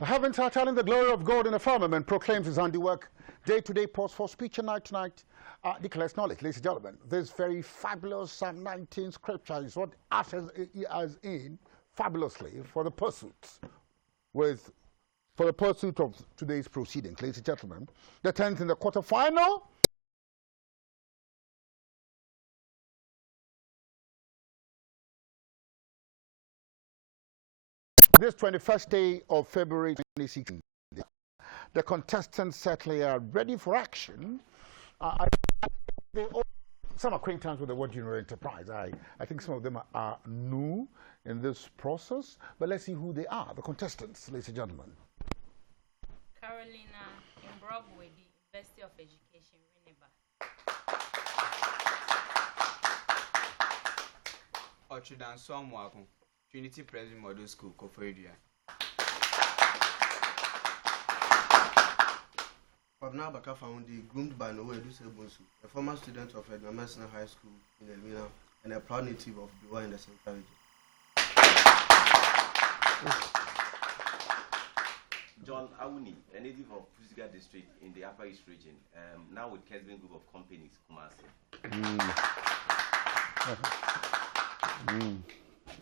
The heavens are telling the glory of God in the firmament, proclaims his handiwork. Day-to-day pause for speech, and night to night declares knowledge. Ladies and gentlemen, this very fabulous Psalm 19 scripture is what ushers us in fabulously for the pursuit of today's proceedings. Ladies and gentlemen, the 10th in the quarterfinal. This 21st day of February 2016, the contestants certainly are ready for action. Some acquaintance with the word General Enterprise. I think some of them are new in this process, but let's see who they are, the contestants, ladies and gentlemen. Carolina Imbrogwe, the University of Education, Winneba. Ochudan Somwaku, Trinity President Model School, Koforidua. Pabna Baka Foundry, groomed by Noel Dusebunsu, a former student of Edna Messner High School in Elmina and a proud native of Dua in the Central Region. John Awuni, a native of Pusiga District in the Upper East Region, now with Kesvin Group of Companies, Kumasi.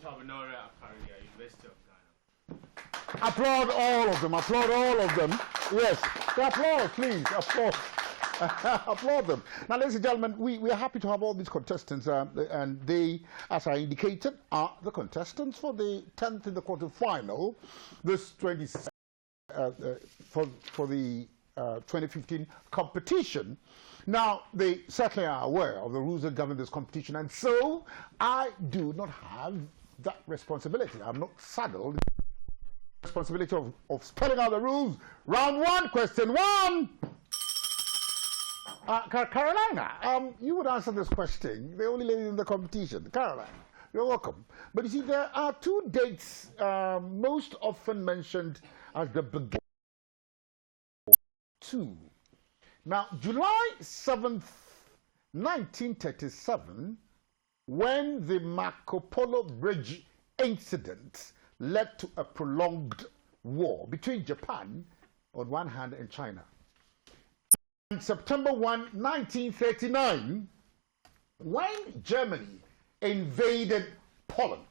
Tabanora Akaria, University of Ghana. Applaud all of them, applaud all of them. Yes, applaud, please, applaud. Applaud them. Now, ladies and gentlemen, we are happy to have all these contestants, and they, as I indicated, are the contestants for the 10th in the quarterfinal, this 26th. For the 2015 competition. Now, they certainly are aware of the rules that govern this competition, and so I do not have that responsibility. I'm not saddled with the responsibility of spelling out the rules. Round one, question one. Carolina, you would answer this question. The only lady in the competition. Carolina, you're welcome. But you see, there are two dates most often mentioned as the beginning. Two. Now, July 7th, 1937, when the Marco Polo Bridge incident led to a prolonged war between Japan on one hand and China. On September 1, 1939, when Germany invaded Poland,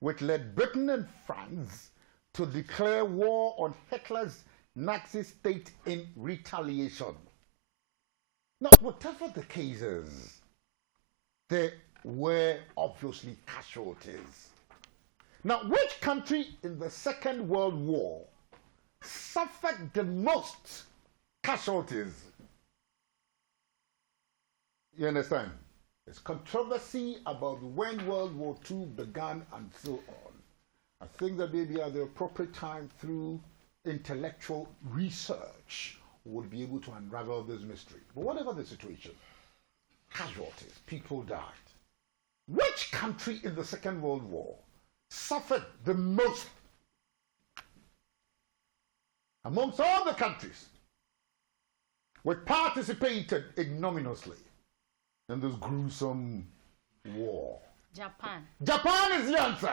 which led Britain and France to declare war on Hitler's Nazi state in retaliation. Now, whatever the cases, there were obviously casualties. Now, which country in the Second World War suffered the most casualties? You understand? There's controversy about when World War II began and so on. I think that maybe at the appropriate time through intellectual research would be able to unravel this mystery. But whatever the situation, casualties, people died. Which country in the Second World War suffered the most amongst all the countries which participated ignominiously in this gruesome war? Japan. Japan is the answer.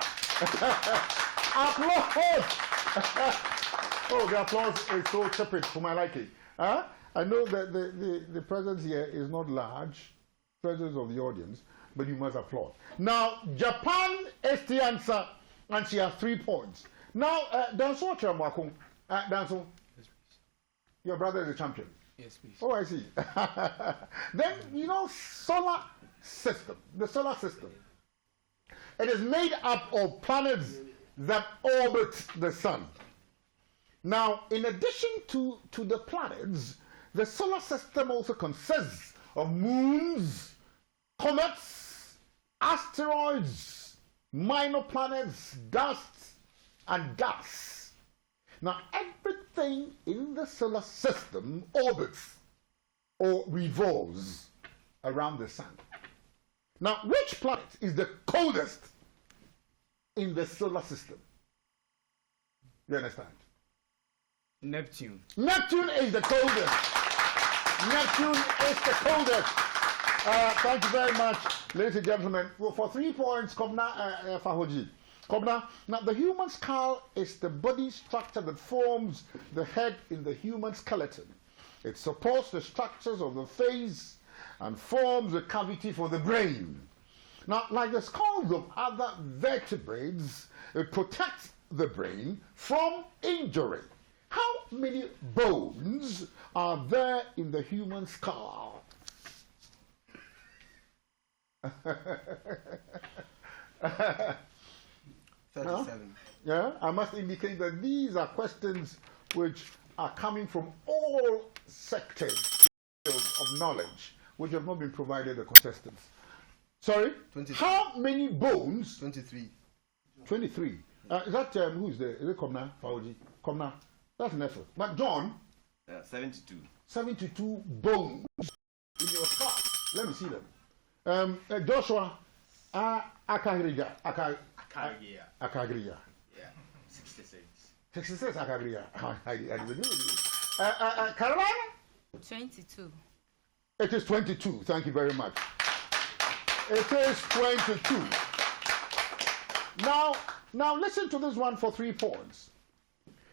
Applause. Oh, the applause is so tepid for my liking. I know that the presence here is not large, presence of the audience, but you must applaud. Now, Japan is the answer, and she has 3 points. Now, Danso Chamwakung, Danso, your brother is a champion. Yes, please. Oh, I see. Then, you know, solar system, the solar system. It is made up of planets that orbit the sun. Now, in addition to the planets, the solar system also consists of moons, comets, asteroids, minor planets, dust, and gas. Now, everything in the solar system orbits or revolves around the sun. Now, which planet is the coldest in the solar system? You understand? Neptune. Neptune is the coldest. Neptune is the coldest. Thank you very much, ladies and gentlemen. Well, for 3 points, Komna Fahoji. Kobna, now the human skull is the body structure that forms the head in the human skeleton. It supports the structures of the face and forms a cavity for the brain. Now, like the skulls of other vertebrates, it protects the brain from injury. How many bones are there in the human skull? 37. Yeah, I must indicate that these are questions which are coming from all sectors of knowledge, which have not been provided the contestants. Sorry? 23. How many bones? 23. 23. Is that, who is there? Is it Komna? Faoji? Komna? That's an effort. But John? 72. 72 bones in your skull. Let me see them. Joshua? Akagriya. Akagriya. Yeah. 66. 66 Akagriya. I disagree with you. Caroline? 22. It is 22. Thank you very much. It is 22. Now listen to this one for 3 points.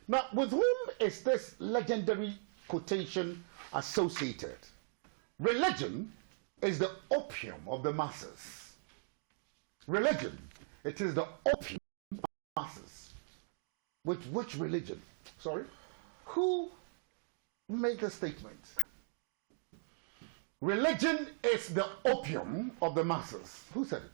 Now, with whom is this legendary quotation associated? Religion is the opium of the masses. Religion, it is the opium of the masses. With which religion? Sorry? Who made the statement? Religion is the opium of the masses. Who said it?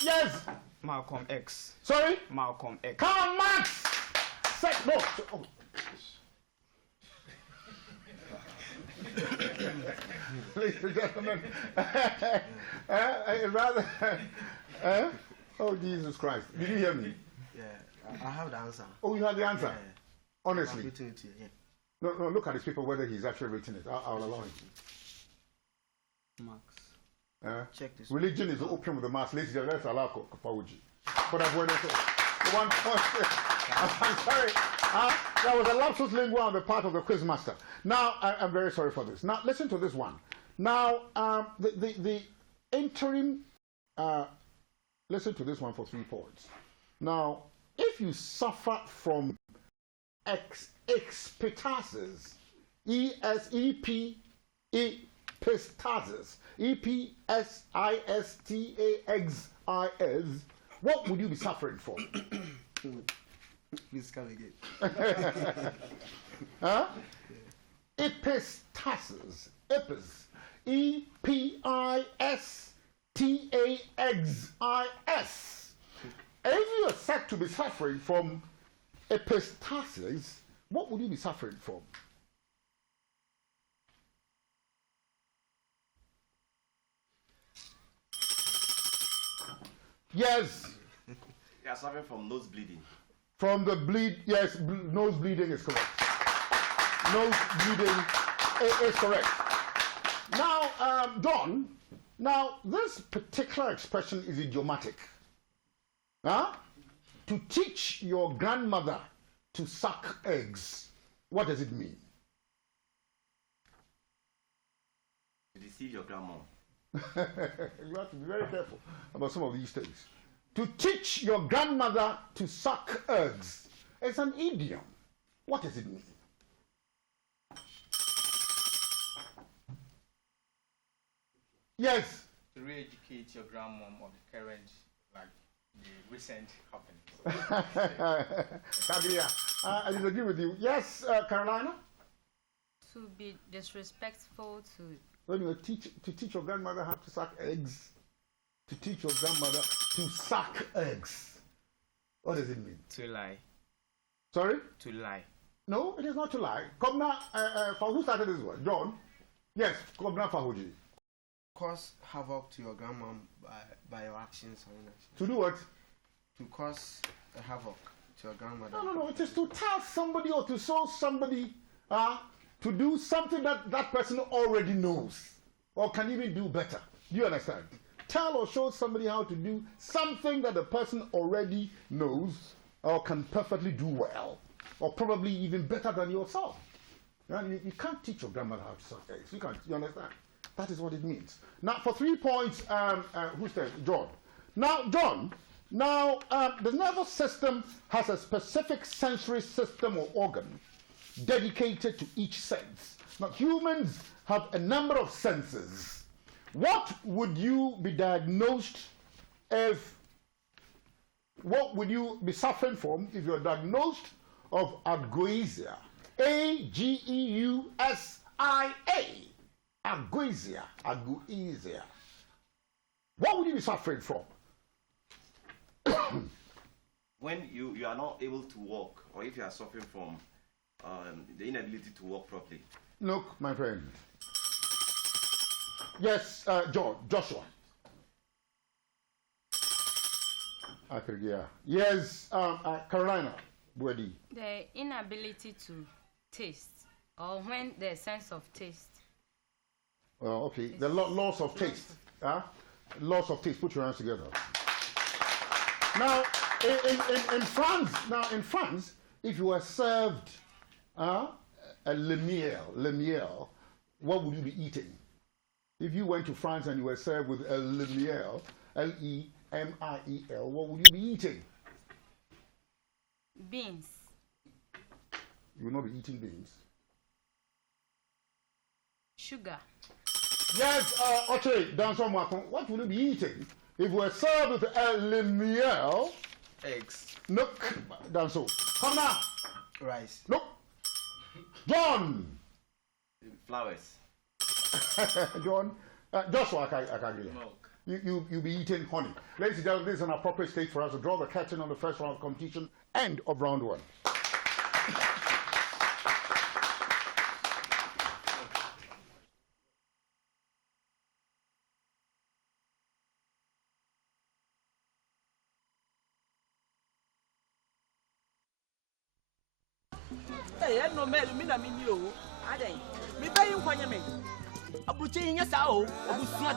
Yes. Malcolm X. Sorry? Malcolm X. Karl Marx. No. Oh. Ladies and gentlemen, rather, oh Jesus Christ! Did you hear me? Yeah, I have the answer. Oh, you have the answer. Yeah. Honestly. I've written it here. Yeah. No, look at his paper whether he's actually written it. I'll allow him. Max. Check this. Religion is the opium of the mass. Ladies and gentlemen, let's allow Fauji. But I've won it. One point. I'm sorry. There was a lapsus lingua on the part of the quizmaster. Now, I'm very sorry for this. Now, listen to this one. Now, the interim, listen to this one for 3 points. Now, if you suffer from epistasis, epistasis, epistaxis, what would you be suffering from? Please come again. Huh? Epistasis. Epis. epistaxis. If you are said to be suffering from epistasis, what would you be suffering from? Yes. You are suffering from nose bleeding. From the bleed, yes, nose bleeding is correct. Nose bleeding is correct. Now, Don, now this particular expression is idiomatic. Huh? To teach your grandmother to suck eggs. What does it mean? To deceive your grandmom. You have to be very careful about some of these things. To teach your grandmother to suck eggs. It's an idiom. What does it mean? Yes. To re-educate your grandmom of the current, like the recent happenings. Kagria, I disagree with you. Yes, Carolina? To be disrespectful to When you teach your grandmother how to suck eggs, to teach your grandmother to suck eggs. What does it mean? To lie. Sorry? To lie. No, it is not to lie. Come now, for who started this one? John? Yes, come now, Fahuji. Cause havoc to your grandmom by your actions or inactions. To do what? To cause a havoc to your grandmother. No. It is to tell somebody or to show somebody to do something that that person already knows or can even do better. Do you understand? Tell or show somebody how to do something that the person already knows or can perfectly do well or probably even better than yourself. You can't teach your grandmother how to suck eggs. You can't. You understand? That is what it means. Now, for 3 points, who's there? John. Now, John. Now, the nervous system has a specific sensory system or organ dedicated to each sense. Now, humans have a number of senses. What would you be diagnosed what would you be suffering from if you're diagnosed of agoisia? A-G-E-U-S-I-A. Agoisia. Agoisia. What would you be suffering from? When you are not able to walk, or if you are suffering from the inability to walk properly. Look, my friend. Yes, Joshua. Yes, Carolina. Buedi. The inability to taste, or when the sense of taste. Well, okay. The loss of taste. Loss of taste. Put your hands together. Now, in France, if you were served a lemiel, what would you be eating? If you went to France and you were served with a lemiel, Lemiel, what would you be eating? Beans. You will not be eating beans. Sugar. Yes, Oche, Danson Mwakon, what will you be eating? If we were served with a lemiel, Eggs. look, Danso. Come now. Rice. Look. John. Flowers. John. Joshua, I can't hear. Milk. You'll be eating honey. Ladies and gentlemen, this is an appropriate stage for us to draw the curtain on the first round of competition. End of round one. Hey, I no man, me na me ni o. Adai. Me pay you kwanya me. Abuche nya sa o. Abusua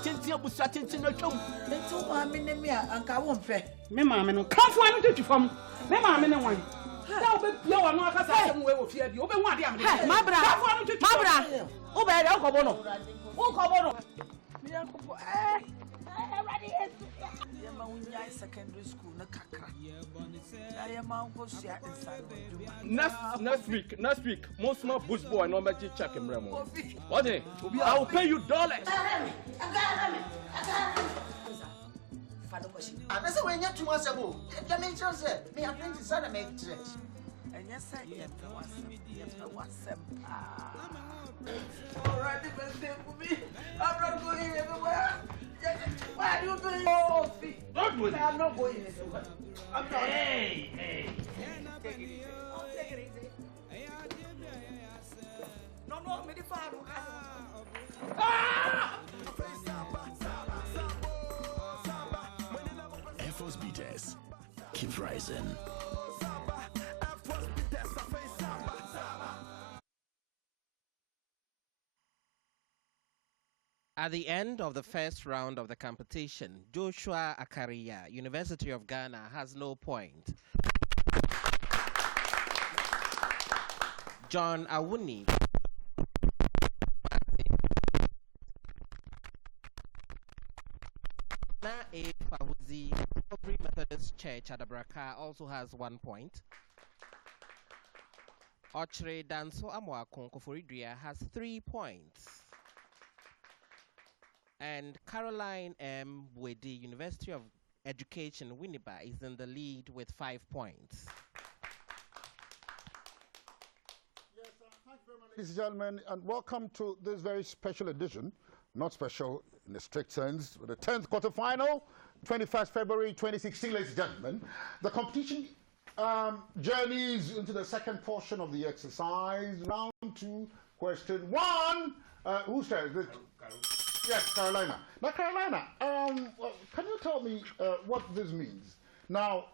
tenten na twam. Nti wa me ne me anka wo mfe. Me ma me no kanfo am tutu fam. Me ma me ne wan. Da obe bia wa no akasa asem we wo fia bi. Obe hu ade am de. Mabra. Kanfo am tutu. Mabra. Wo be ya ko bono. Wo ko bono. Me ya ko ready. Ya ma unya secondary school na kakra. Ya ma ko sia inside. Next week, most small bush boy no magic check him remo. What? I will pay you dollars. I say when you too much ago, that means you say me apprentice son make church. And yes, I am the one. Alright, for me. I'm not going anywhere. Why are you doing? Oh, Don't do it. I'm not going anywhere. I'm not. Hey. Take it easy. No, me the father. Air Force Beaters. Keep rising. At the end of the first round of the competition, Joshua Akaria, University of Ghana, has no point. John Awuni, Na A. Fahuzi, Calvary Methodist Church at Abraka, also has 1 point. Ochre Danso Amwakon Koforidria has 3 points. And Caroline M. Wedi, University of Education, Winneba, is in the lead with 5 points. Yes, thank you very much, ladies and gentlemen, and welcome to this very special edition, not special in the strict sense, but the 10th quarterfinal, 21st February 2016, ladies and gentlemen. The competition journeys into the second portion of the exercise. Round 2, question 1. Who says it? Yes, Carolina. Now, Carolina, can you tell me what this means? Now,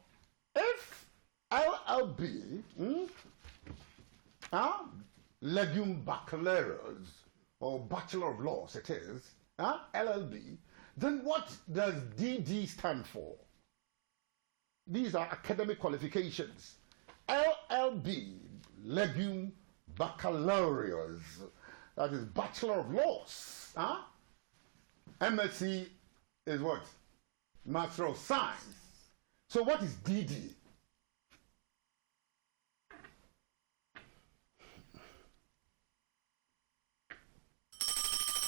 if LLB, legume baccalaureus, or Bachelor of Laws it is, LLB, then what does DD stand for? These are academic qualifications. LLB, legume baccalaureate. That is Bachelor of Laws. Huh? MSc is what? Master of Science. So what is DD?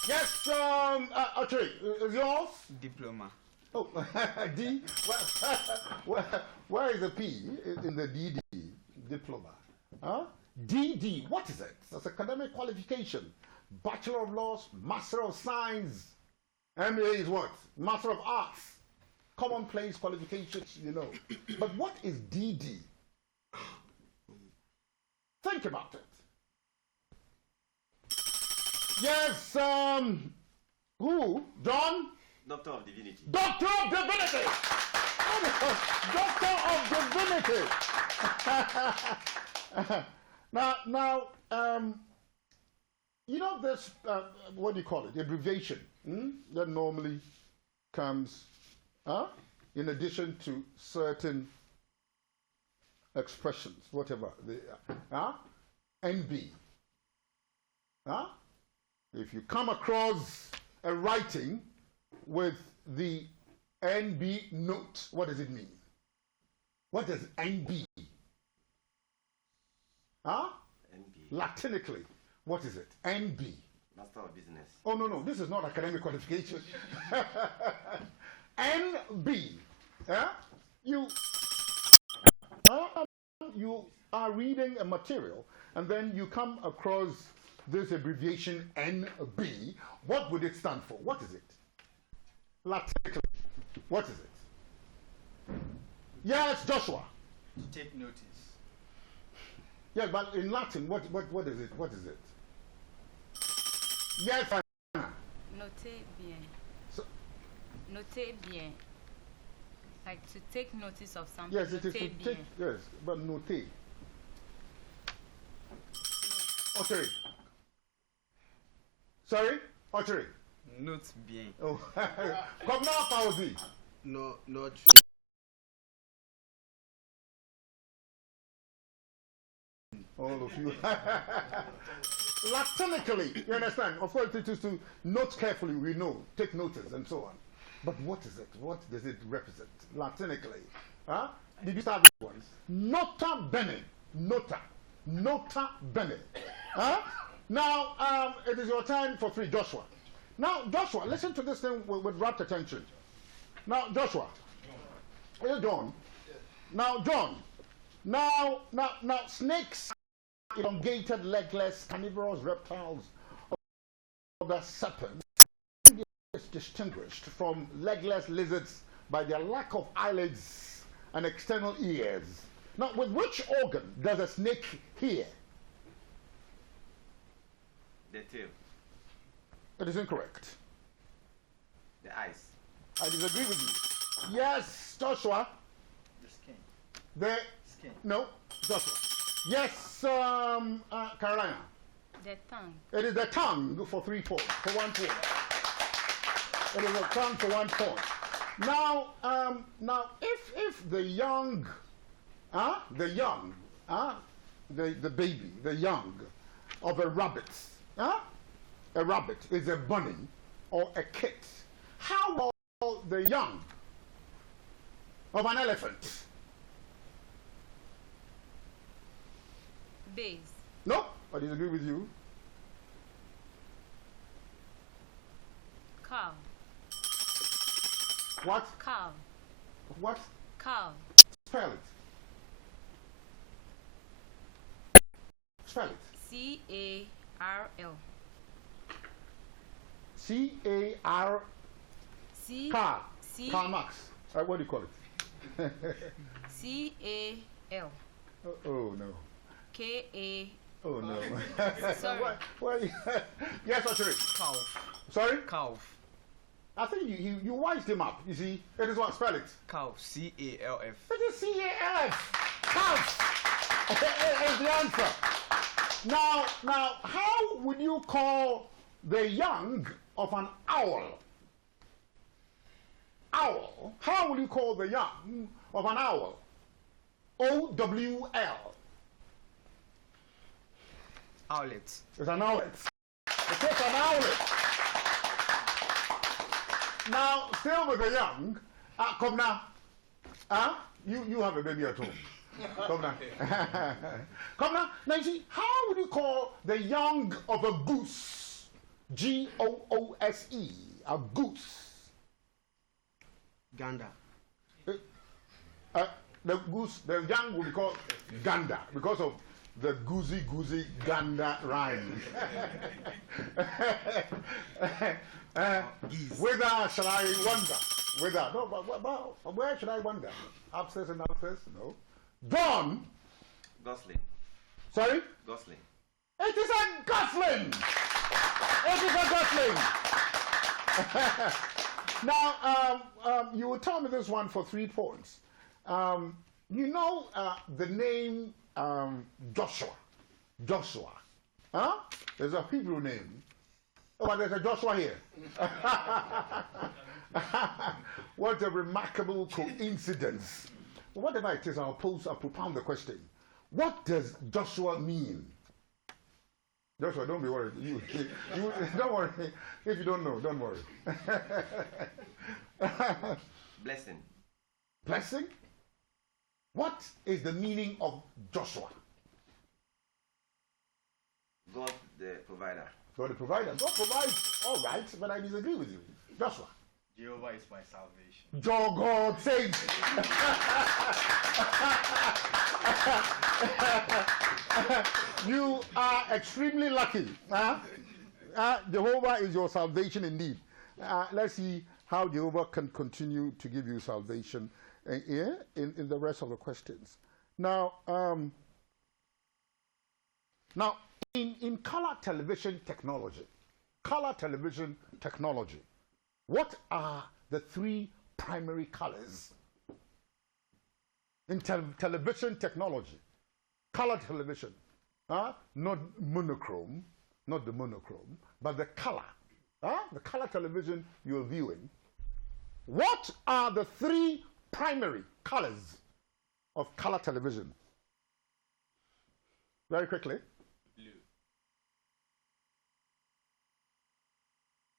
Yes, actually, is yours? Diploma. Oh, D. Where is the P in the DD? Diploma. Huh? DD, what is it? That's academic qualification. Bachelor of Laws, Master of Science. MA is what? Master of Arts. Commonplace qualifications, you know. But what is DD? Think about it. Yes, who? John? Doctor of Divinity. Doctor of Divinity! Doctor of Divinity! now, you know this, what do you call it, the abbreviation that normally comes in addition to certain expressions, whatever, NB. If you come across a writing with the NB note, what does it mean? What does NB? NB. Latinically, what is it? NB. Master of Business. Oh, no, this is not academic qualification. NB. You are reading a material and then you come across this abbreviation NB. What would it stand for? What is it? Latinically, what is it? Yes, Joshua. To take notice. Yeah, but in Latin, what is it? What is it? Yes, Anna. Notez bien. So, Notez bien. Like to take notice of something. yes, it is to Notez take, bien. yes, but noter. Ottery. Sorry? Ottery. Note bien. Oh, come now, Fauzi. No, not. All of you. Latinically, you understand? Of course, it is to note carefully, we know, take notice and so on. But what is it? What does it represent? Latinically. Huh? Did you start this one? Nota bene. Nota. Nota bene. Huh? Now, it is your time for 3, Joshua. Now, Joshua, listen to this thing with rapt attention. Now, Joshua. Hey, John. Now, John. Now, snakes, elongated, legless, carnivorous reptiles of the serpent is distinguished from legless lizards by their lack of eyelids and external ears. Now, with which organ does a snake hear? The tail. It is incorrect. The eyes. I disagree with you. Yes, Joshua. The skin. The Skin. no, Joshua. Yes, Carolina. The tongue. It is the tongue for 3 points, for 1 point. It is the tongue for 1 point. Now, if the young, the baby, the young of a rabbit, a rabbit is a bunny or a kit, how about the young of an elephant? Base. No, I disagree with you. Cow. What? Cow. What? Cow. Spell it. Spell it. C-A-R-L. C-A-R. C. Car. C. Karl Marx. What do you call it? C-A-L. Oh no. K-A. Oh no. Sorry. Why? Yes, sorry. Calf. Sorry? Calf. I think you wised him up. You see, it is what? Spell it. Calf. C-A-L-F. It is C-A-L-F. Calf. Is the answer. Now, how would you call the young of an owl? Owl. How would you call the young of an owl? O-W-L. Outlet. It's an outlet. It is an outlet. Now, still with the young, come now. You have a baby at home. Come now. Come now. Now you see, how would you call the young of a goose? Goose. A goose. Gander. The goose, the young will be called gander because of the goosey gander rhyme. Whither shall I wander? Whither? No, but where should I wander? Upstairs and downstairs? No. John. Gosling. Sorry? Gosling. It is a gosling. It is a gosling. Now, you will tell me this one for 3 points. You know the name Joshua. Joshua. Huh? There's a Hebrew name. Oh, but there's a Joshua here. What a remarkable coincidence. Whatever it is, I'll propound the question. What does Joshua mean? Joshua, don't be worried. You don't worry. If you don't know, don't worry. Blessing. Blessing? What is the meaning of Joshua? God the provider. God the provider. God provides, all right, but I disagree with you. Joshua. Jehovah is my salvation. God saves. You are extremely lucky. Jehovah is your salvation indeed. Let's see how Jehovah can continue to give you salvation in the rest of the questions. Now, in color television technology, what are the 3 primary colors in television technology? Color television, not monochrome, not the monochrome, but the color. The color television you're viewing. What are the 3 primary colors of color television? Very quickly. Blue.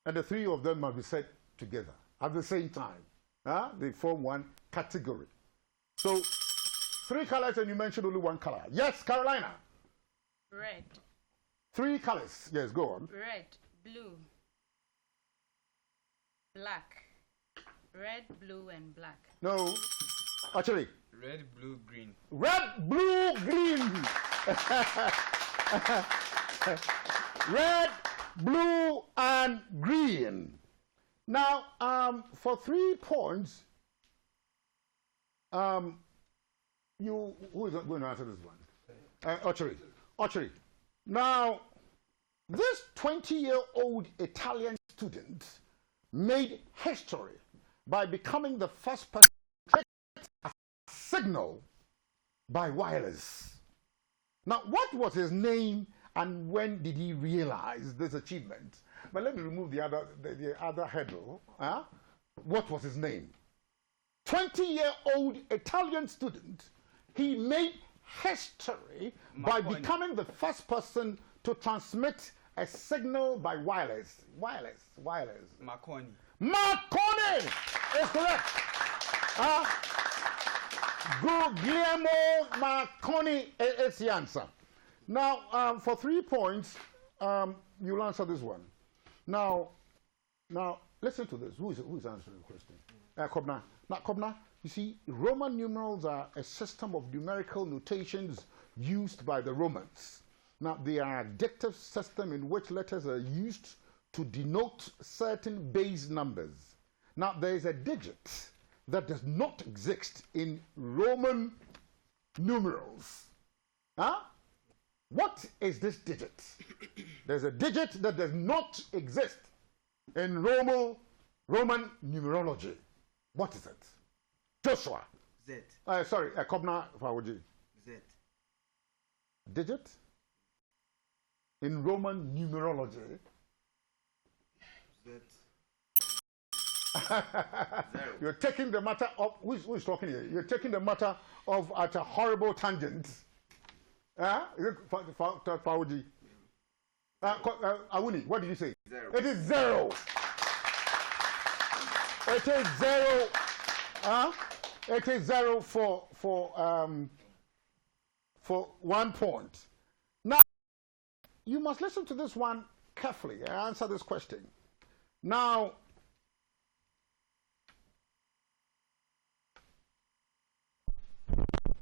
And the 3 of them must be said together at the same time. They form one category. So 3 colors and you mentioned only 1 color. Yes, Carolina. Red. 3 colors. Yes, go on. Red, blue, black. Red, blue, and black. No, actually. Red, blue, green. Red, blue, green. Red, blue, and green. Now, for 3 points, who is going to answer this one? Archery. Now, this 20-year-old Italian student made history by becoming the first person to take a signal by wireless. Now, what was his name and when did he realize this achievement? But let me remove the other hurdle. What was his name? 20-year-old Italian student. He made history by becoming the first person to transmit a signal by wireless. Wireless. Marconi. Marconi is correct. Guglielmo Marconi is the answer. Now, for 3 points, you'll answer this one. Now, listen to this. Who is answering the question? Kobna. Now, Kobna, you see, Roman numerals are a system of numerical notations used by the Romans. Now, they are an adjective system in which letters are used to denote certain base numbers. Now, there is a digit that does not exist in Roman numerals. What is this digit? There's a digit that does not exist in Roman numerology. What is it? Joshua. Z. Sorry, Kobna Fawoji. Z. Digit? In Roman numerology. Z. You're taking the matter of, who is talking here? You're taking the matter of at a horrible tangent. Is it Fawoji? Awuni, what did you say? 0. It is 0. It is 0. It is 0 for 1 point. Now, you must listen to this one carefully and answer this question. Now,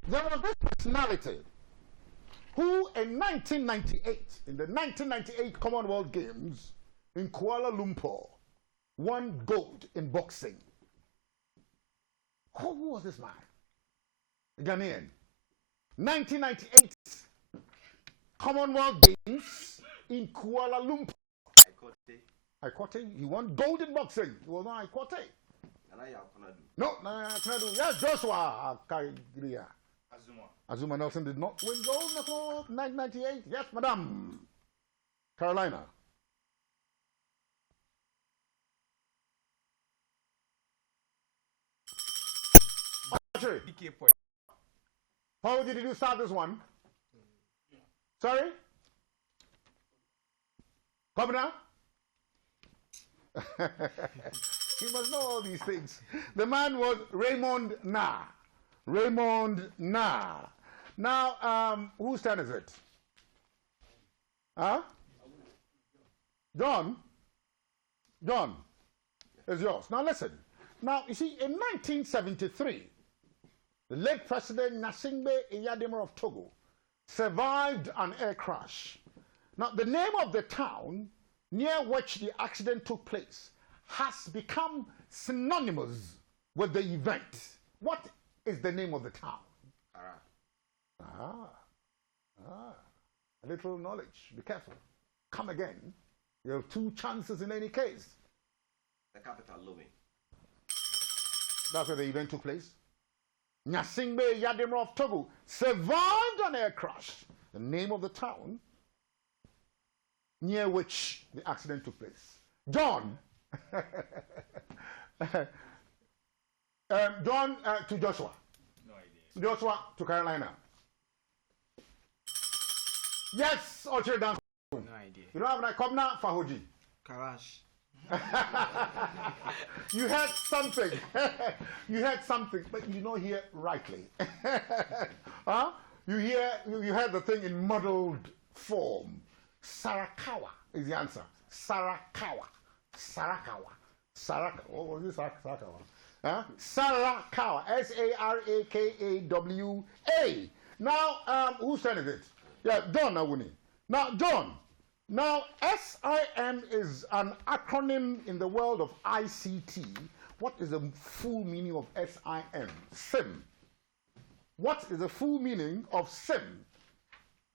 there was this personality who in 1998, in the 1998 Commonwealth Games in Kuala Lumpur, won gold in boxing. Who was this man? Ghanaian. 1998 Commonwealth Games in Kuala Lumpur. Ikote. He won gold in boxing. He was not Ikote. No, Kanadu. Yes, Joshua Akagria. Azuma Nelson did not win gold in 1998. Yes, madam. Carolina. How did you start this one? Sorry? Governor? You must know all these things. The man was Raymond Na. Raymond Na. Now, whose turn is it? Huh? John? John, it's yours. Now listen. Now, you see, in 1973, the late President Gnassingbé Eyadéméré of Togo survived an air crash. Now, the name of the town near which the accident took place has become synonymous with the event. What is the name of the town? A little knowledge. Be careful. Come again. You have 2 chances in any case. The capital, Lomé. That's where the event took place. Gnassingbé Eyadéméré of Togo survived an air crash. The name of the town near which the accident took place. John. John to Joshua. No idea. Joshua to Carolina. Yes, Orchard Dan. No idea. You don't have an Kobna Fahoji. Karash. You had something. You had something, but you don't hear rightly. Huh? You heard the thing in muddled form. Sarakawa is the answer. Sarakawa. What was this? Sarakawa. Huh? Sarakawa. Sarakawa. Now, whose turn is it? Yeah, John Awuni. Now, John. Now, SIM is an acronym in the world of ICT. What is the full meaning of SIM? SIM. What is the full meaning of SIM?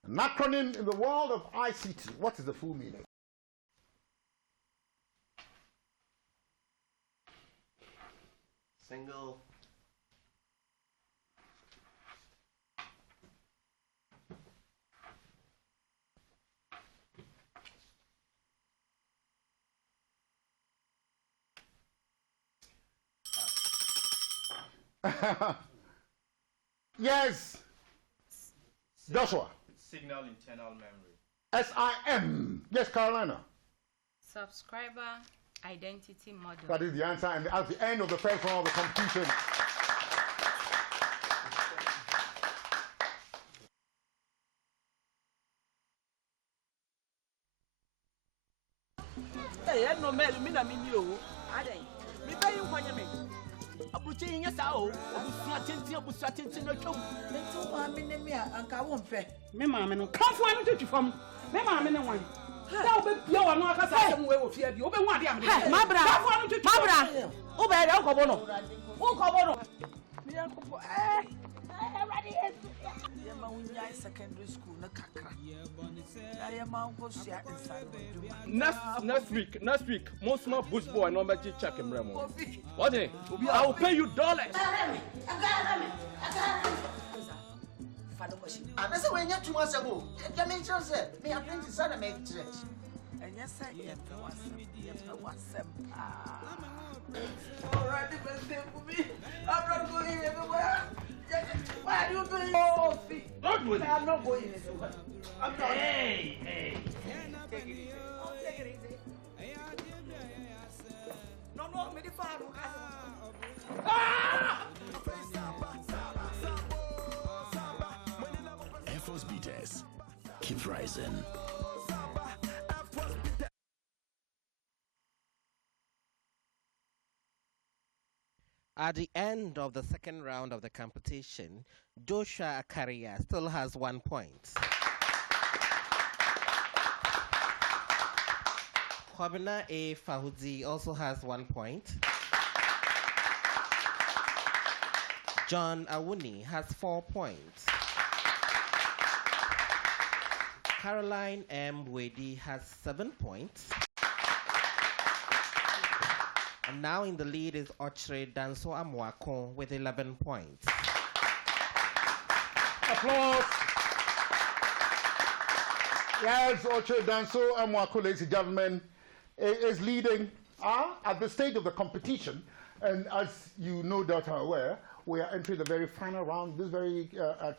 An acronym in the world of ICT. What is the full meaning? Single. Yes. Joshua. Signal internal memory. SIM. Yes, Carolina. Subscriber identity model. That is the answer, and at the end of the first round of the competition. Hey, no man, me na me ni o. Adai. Me pay you kwanya me. Abuche nya sa o. Abusua tenten no twom. Me tu ma me ne me anka wo mfe. Me ma me no kafo am tutu fam. Me ma me ne wan. Da obe bia wa no aka sa sem we wo fia bi. Obe hu ade am. Mabra. Kafo am tutu. Mabra. Obe ya ukobo no. Ukobo no. Me yankobo ready is. Ya ma unya secondary school na kakra. Ya ma go sia inside. Next week, most small bush boy no magic check him remo. What I will pay you dollars. And that's when you two months ago. That means you said, me apprentice son make church. And yes, I am already been there for me. I'm not going everywhere. Why are you doing all? Don't do it. I'm not going anywhere. I'm not. Hey. Keep rising. At the end of the second round of the competition, Joshua Akaria still has 1 point. Kwabena A. Fahudi also has 1 point. John Awuni has 4 points. Caroline M. Wedi has 7 points. And now in the lead is Ochre Danso Amwako with 11 points. Applause. Yes, Ochre Danso Amwako, ladies and gentlemen, is leading at the stage of the competition. And as you no doubt are aware, we are entering the very final round, this very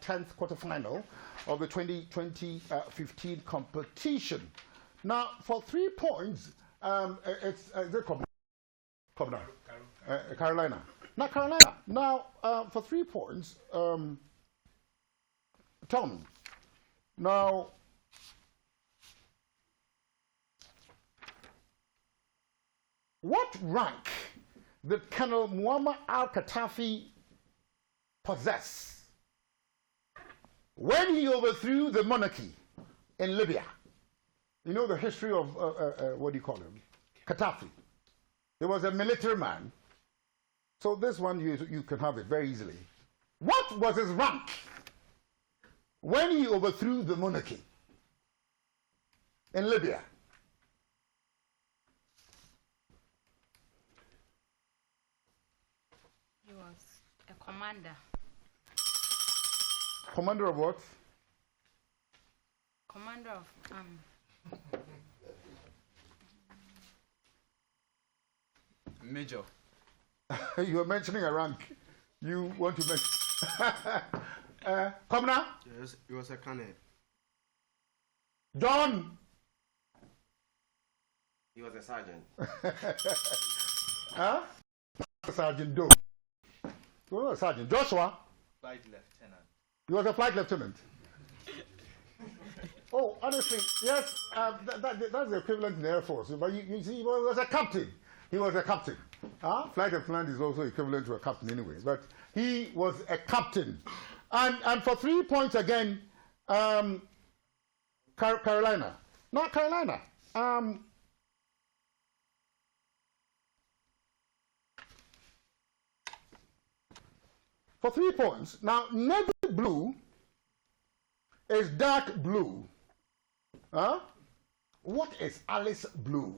10th quarterfinal of the 2015 competition. Now, for 3 points, it's Carolina. Now, Carolina. Now, for 3 points, tell me. Now, what rank did Colonel Muammar al-Qaddafi possess when he overthrew the monarchy in Libya? You know the history of, what do you call him? Gaddafi. He was a military man. So this one, you can have it very easily. What was his rank when he overthrew the monarchy in Libya? He was a commander. Commander of what? Commander of Major. You are mentioning a rank. You want to mention. Come now. Yes, it was a colonel. John. He was a sergeant. Huh? Sergeant Doe. He was a sergeant. Joshua. Flight lieutenant. He was a flight lieutenant. Oh, honestly, yes, that's the equivalent in the Air Force. But you see, he was a captain. He was a captain. Flight lieutenant is also equivalent to a captain anyway. But he was a captain. And for 3 points again, Carolina. Not Carolina. For 3 points. Now, navy blue is dark blue. What is Alice blue?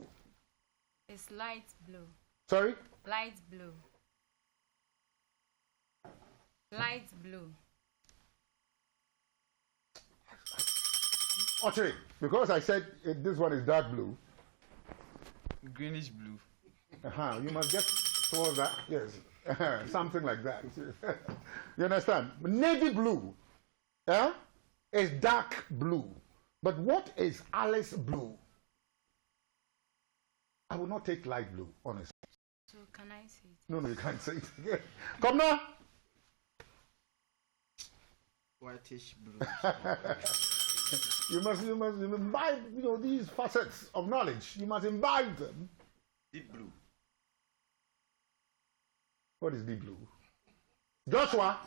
It's light blue. Sorry? Light blue. Light blue. Actually, because I said this one is dark blue. Greenish blue. You must get towards that. Yes. Something like that. You understand? Navy blue is dark blue. But what is Alice blue? I will not take light blue, honestly. So can I say it? No, you can't say it. Come now. Whitish blue. you must imbibe, these facets of knowledge. You must imbibe them. Deep blue. What is deep blue? Joshua.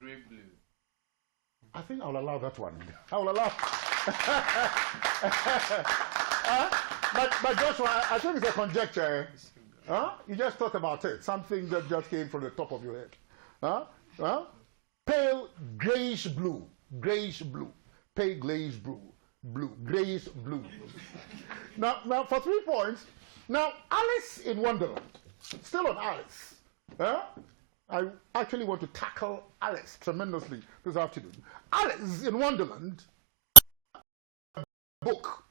Grey blue. I think I'll allow that one. I will allow. But Joshua, I think it's a conjecture. You just thought about it. Something that just came from the top of your head. Pale grayish blue. Grayish blue. Pale grayish blue. Grayish blue. now, for 3 points. Now, Alice in Wonderland. Still on Alice. I actually want to tackle Alice tremendously this afternoon. Alice in Wonderland, a book,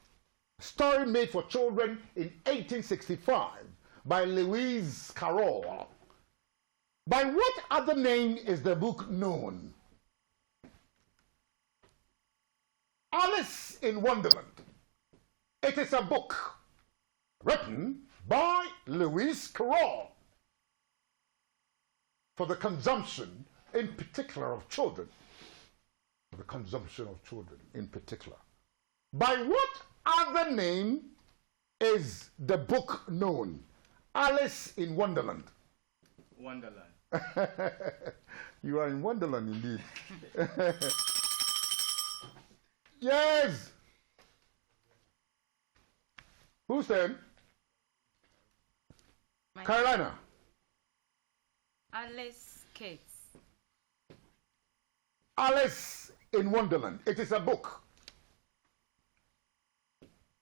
story made for children in 1865 by Lewis Carroll. By what other name is the book known? Alice in Wonderland. It is a book written by Lewis Carroll for the consumption, in particular, of children. of the consumption of children in particular. By what other name is the book known? Alice in Wonderland. Wonderland. You are in Wonderland indeed. Yes. Who's then? Carolina. Alice Gates. Alice in Wonderland. It is a book.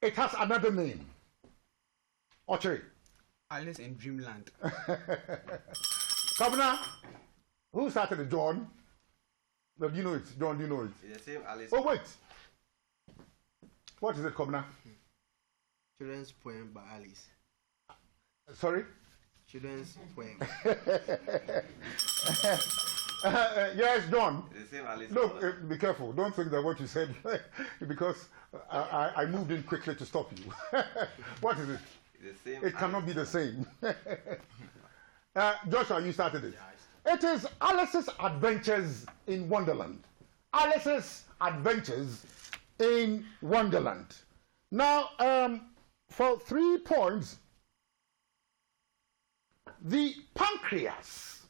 It has another name. Oche. Alice in Dreamland. Governor, who started it? John? No, do you know it? John, do you know it? It's the same Alice. Oh, wait. What is it, Governor? Children's poem by Alice. Sorry? Children's poem. Yes, John. It's the same Alice. Look, be careful. Don't think that what you said, because I moved in quickly to stop you. What is it? The same It cannot be the same. Joshua, you started it. It is Alice's Adventures in Wonderland. Alice's Adventures in Wonderland. Now, for 3 points, the pancreas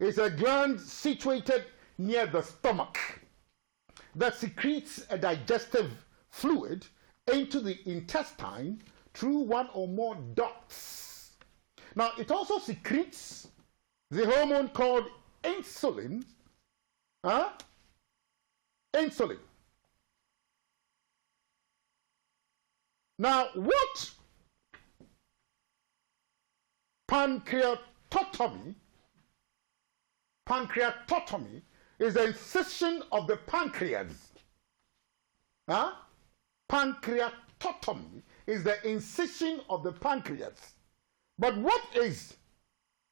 is a gland situated near the stomach that secretes a digestive fluid into the intestine through one or more ducts. Now, it also secretes the hormone called insulin. Insulin. Now, what pancreatotomy is the incision of the pancreas. Pancreatotomy is the incision of the pancreas. But what is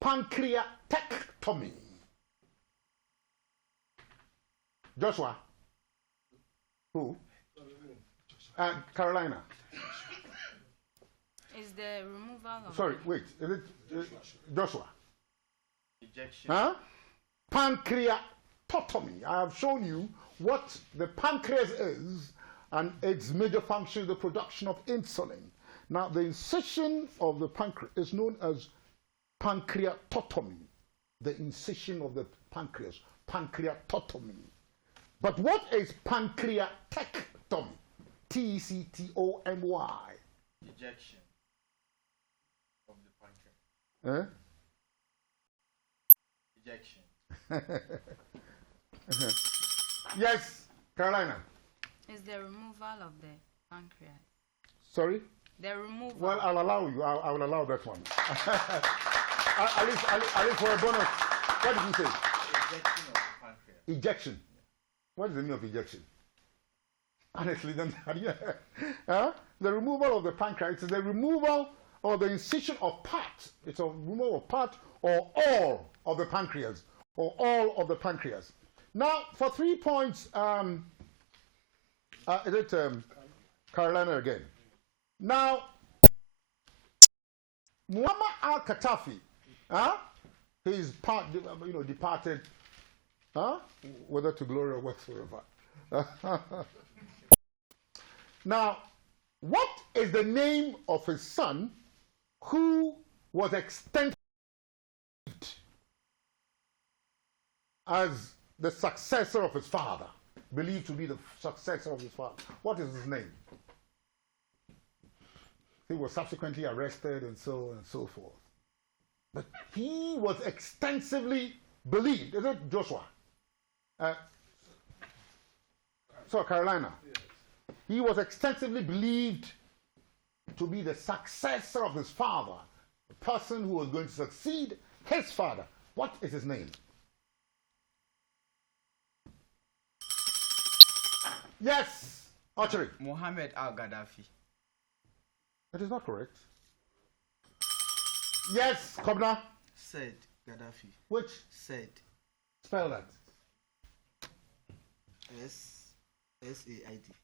pancreatectomy? Joshua? Who? Carolina. Is the removal of... Sorry, wait. Is it Joshua? Ejection. Pancreatotomy. I have shown you what the pancreas is and its major function is the production of insulin. Now, the incision of the pancreas is known as pancreatotomy. The incision of the pancreas, pancreatotomy. But what is pancreatectomy? Tectomy. Ejection of the pancreas. Ejection. Yes, Carolina. Is the removal of the pancreas. Sorry? The removal. Well, I'll allow you. I will allow that one. At least for a bonus. What did you say? Ejection of the pancreas. Ejection. What is the meaning of ejection? Honestly, then, the removal of the pancreas is the removal or the incision of part. It's a removal of part or all of the pancreas. Or all of the pancreas. Now, for 3 points, is it Carolina again? Now, Muammar al-Qaddafi, he's departed, whether to glory or whatsoever. Now, what is the name of his son who was extended as the successor of his father, believed to be the successor of his father? What is his name? He was subsequently arrested and so on and so forth. But he was extensively believed. Is it Joshua? Carolina. Yes. He was extensively believed to be the successor of his father, the person who was going to succeed his father. What is his name? Yes, archery. Mohammed al-Gaddafi. That is not correct. Yes, Kobna. Said Gaddafi. Which? Said. Spell that. S-A-I-D.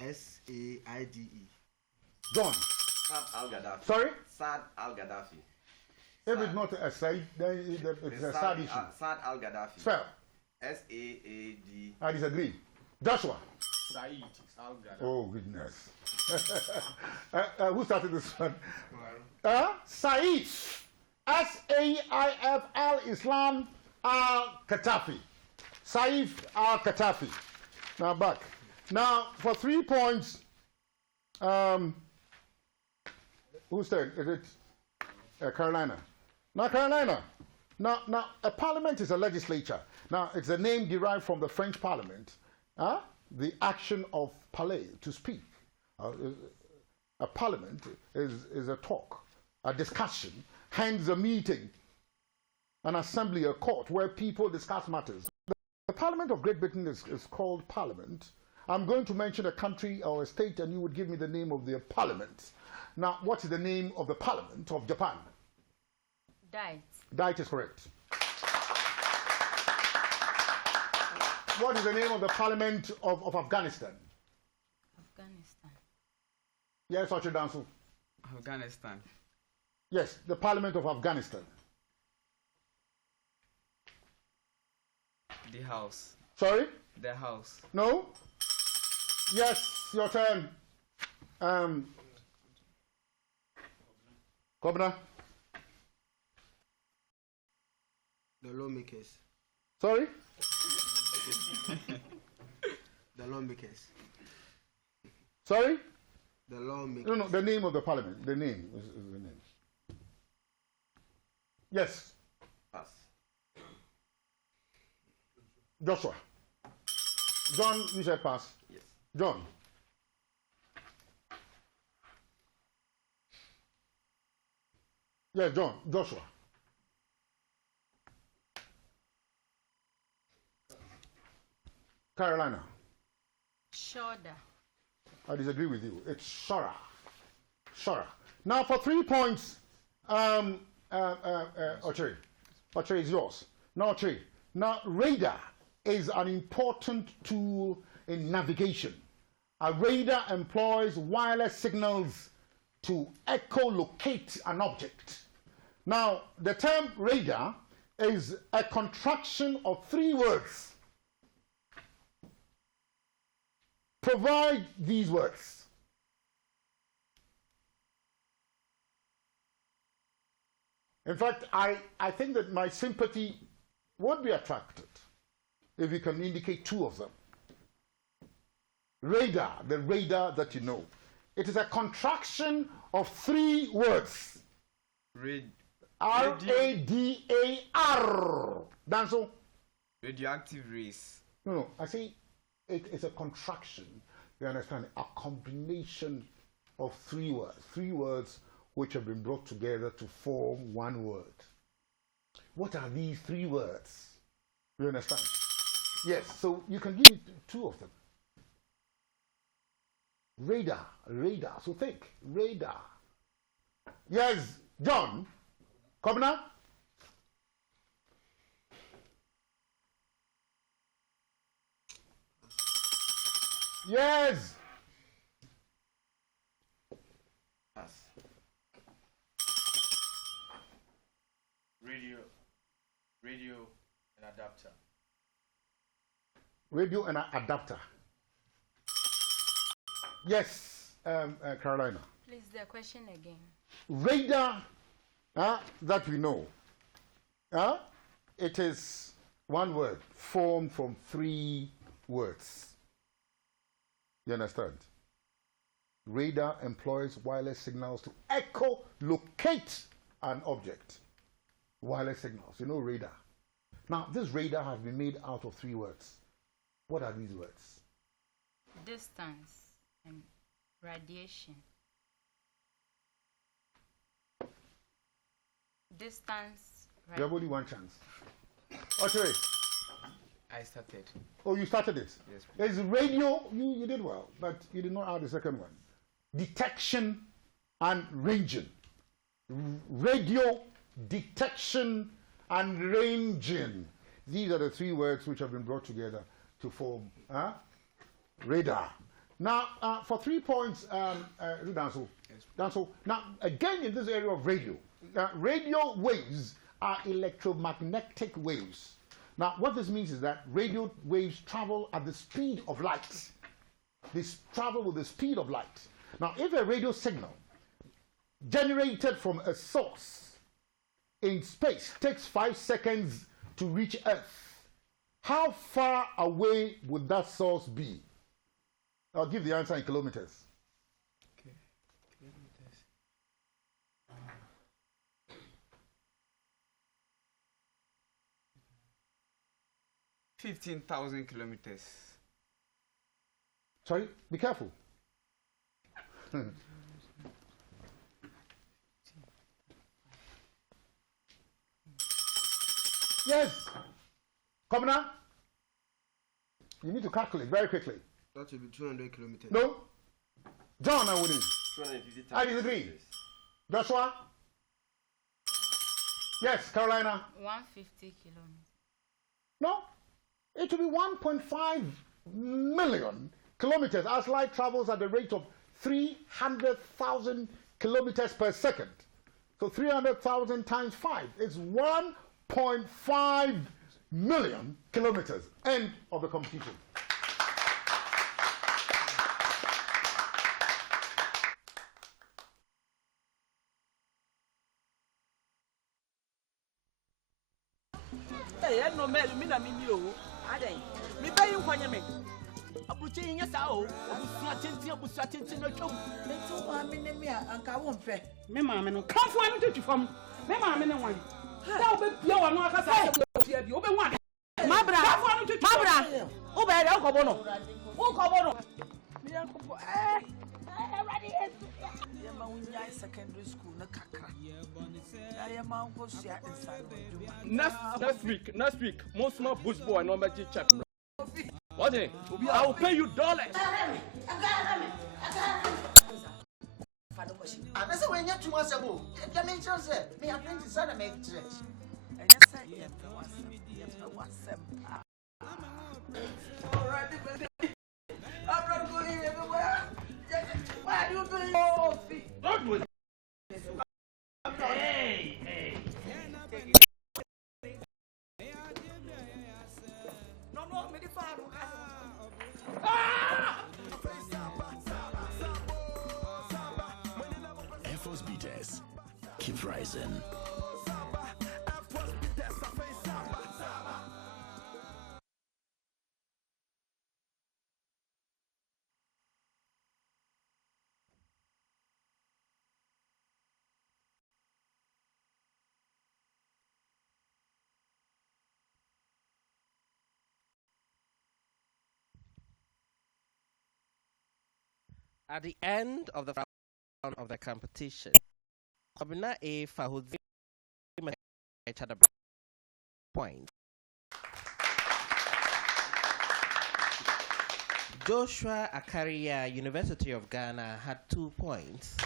S-A-I-D-E. John. Saad al-Gaddafi. Sorry? Saad al-Gaddafi. If it's not a Said, then it's a sad issue. Saad al-Gaddafi. Spell. S-A-A-D. I disagree. Joshua. Said al-Gaddafi. Oh, goodness. Who started this one? Said. S-A-I-F al-Islam al-Qaddafi. Saif al-Qaddafi. Now back. Now, for 3 points, who's third? Is it Carolina? Now, Carolina. Now, a parliament is a legislature. Now, it's a name derived from the French parliament. The action of parler, to speak. A parliament is a talk, a discussion, hence a meeting, an assembly, a court where people discuss matters. The Parliament of Great Britain is called Parliament. I'm going to mention a country or a state and you would give me the name of their parliament. Now, what is the name of the Parliament of Japan? Diet. Diet is correct. What is the name of the Parliament of Afghanistan? Afghanistan. Yes, Archie Dansu. Afghanistan. Yes, the Parliament of Afghanistan. The House. Sorry? The House. No? Yes, your turn. Governor? The lawmakers. Sorry? The lawmakers. Sorry? The lawmakers. No, the name of the parliament. The name is the name. Yes. Pass. Joshua. John, you said pass. Yes. John. Yes, John. Joshua. Carolina. Shoulder. I disagree with you. It's Shora. Shora. Now for 3 points, Ochre. Ochre is yours. Now, Ochre. Now, radar is an important tool in navigation. A radar employs wireless signals to echolocate an object. Now, the term radar is a contraction of 3 words. Provide these words. In fact, I think that my sympathy would be attracted if you can indicate 2 of them. Radar, the radar that you know. It is a contraction of 3 words. R-A-D-A-R. Danso? Radioactive rays. No, I say it is a contraction. You understand? A combination of 3 words. 3 words which have been brought together to form 1 word. What are these 3 words? You understand? Yes, so you can give me 2 of them. Radar, radar. So think, radar. Yes, John. Governor? Yes. Pass. Radio and adapter. Radio and adapter. Yes, Carolina. Please, the question again. Radar that we know, it is 1 word formed from 3 words. You understand? Radar employs wireless signals to echolocate an object. Wireless signals, you know radar. Now, this radar has been made out of 3 words. What are these words? Distance and radiation. Distance. You have only 1 chance. Okay. I started. Oh, you started it? Yes. It's radio. You did well, but you did not add the second one. Detection and ranging. Radio, detection, and ranging. These are the 3 words which have been brought together to form radar. Now, for 3 points, Danso. Danso. Now, again, in this area of radio, radio waves are electromagnetic waves. Now, what this means is that radio waves travel at the speed of light. They travel with the speed of light. Now, if a radio signal generated from a source in space takes 5 seconds to reach Earth, how far away would that source be? I'll give the answer in kilometers. Okay. Kilometers. 15,000 kilometers. Sorry, be careful. Yes. Come now. You need to calculate very quickly. That will be 200 kilometers. No. John, I wouldn't. 250,000. I disagree. Joshua? Yes, Carolina? 150 kilometers. No. It will be 1.5 million kilometers as light travels at the rate of 300,000 kilometers per second. So 300,000 times 5 is 1.5 million kilometers. End of the competition. Hey, no man, me na me ni o. Aden. Me pay you kwanya me. Abuche yin yesa o. Obusu atenti no twom. Me tu ma me ne me anka wo mfe. Me ma me no kanfo anu tutu fam. Me ma me ne wan. Da obe bia wa no aka sa bia bia obe hu ade. Mabra. Kanfo anu tutu. Mabra. O be re okobo no. O kobo no. Me anko ready is. Ya ma unya secondary school na kakra. Ya ma unko sia inside. Next week, most small bush boy number G check. What? I will pay you dollars. And that's when you 2 months ago. That means you say, me apprentice son make church. And you say, yes, all right, I'm not going everywhere. Why are you doing all Don't do it. Hey. No, me the father. Air Force Beaters. Keep rising. At the end of the round of the competition, Kobina A. Fahudzi had a point. Joshua Akaria, University of Ghana, had 2 points.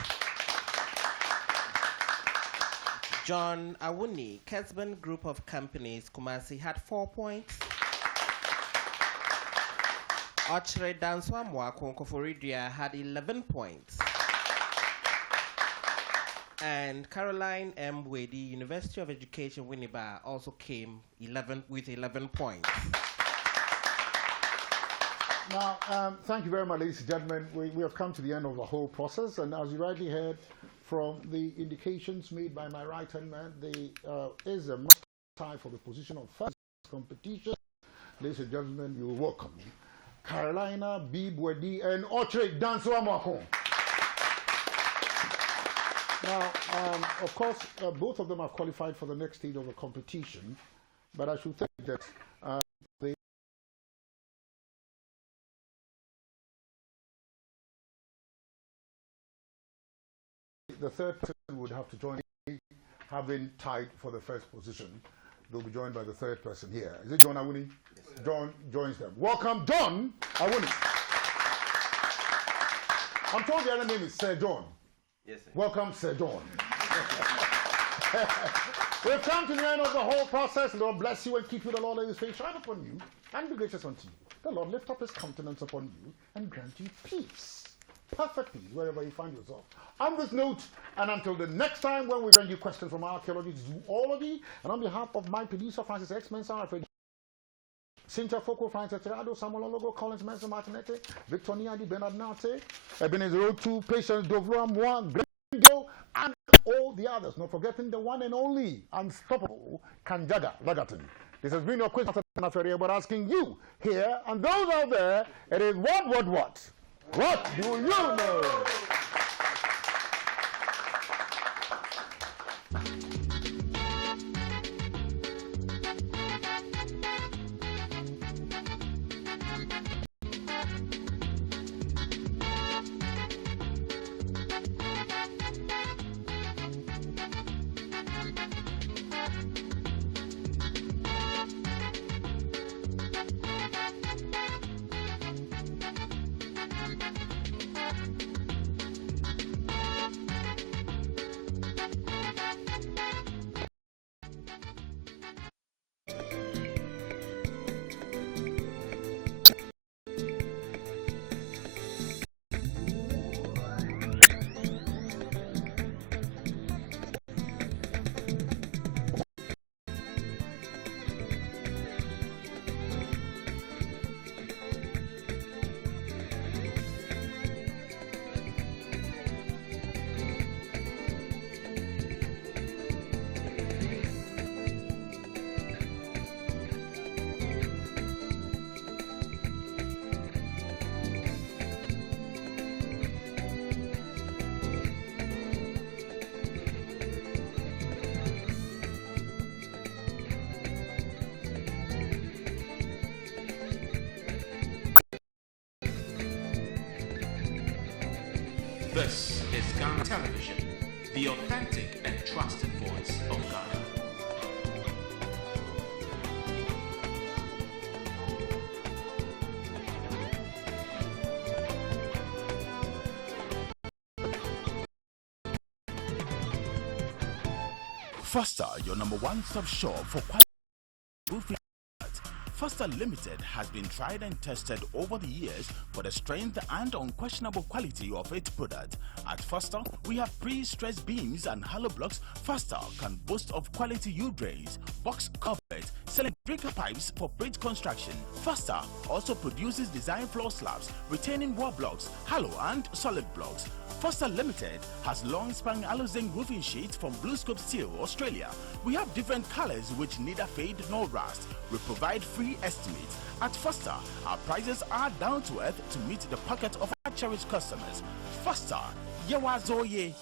John Awuni, Kesben Group of Companies, Kumasi, had 4 points. Ochre Danswamwa Konkoforidia had 11 points. And Caroline M. Wedi, University of Education, Winneba, also came with 11 points. Now, thank you very much, ladies and gentlemen. We have come to the end of the whole process, and as you rightly heard from the indications made by my right-hand man, there is a tie for the position of first competition. Ladies and gentlemen, you are welcome Carolina B. Bwedi and Ochre Danswamwa. Now, of course, both of them are qualified for the next stage of the competition, but I should say that the third person would have to join, having tied for the first position. They'll be joined by the third person here. Is it John Awuni? Yes, John joins them. Welcome, John Awuni. I'm told the other name is Sir John. Yes, sir. Welcome, Sir John. We've come to the end of the whole process. Lord bless you and keep you. The Lord let his face shine upon you and be gracious unto you. the Lord lift up his countenance upon you and grant you peace. Perfect peace wherever you find yourself. On this note, and until the next time when we bring you questions from archaeology, zoology, and on behalf of my producer Francis X. Mensah, Cynthia Foko, Francis Tirado, Samuel Ologo, Collins Mensa Martinete, Victoria Di Bernardinate, Ebenezer O2, Patience Dovloa, Moi, Gringo, and all the others. Not forgetting the one and only unstoppable Kanjaga Lagatin. This has been your quiz but asking you here and those out there, it is what? What do you know? This is Ghana Television, the authentic and trusted voice of Ghana. Foster, your number one stop shop for quality roofing. Foster Limited has been tried and tested over the years for the strength and unquestionable quality of its product. At Foster, we have pre-stressed beams and hollow blocks. Foster can boast of quality U-drains, box covers, selling breaker pipes for bridge construction. Foster also produces design floor slabs, retaining wall blocks, hollow and solid blocks. Foster Limited has long-span alu-zinc roofing sheets from BlueScope Steel, Australia. We have different colors which neither fade nor rust. We provide free estimates. At Foster, our prices are down to earth to meet the pocket of our cherished customers. Foster, Yawazoye.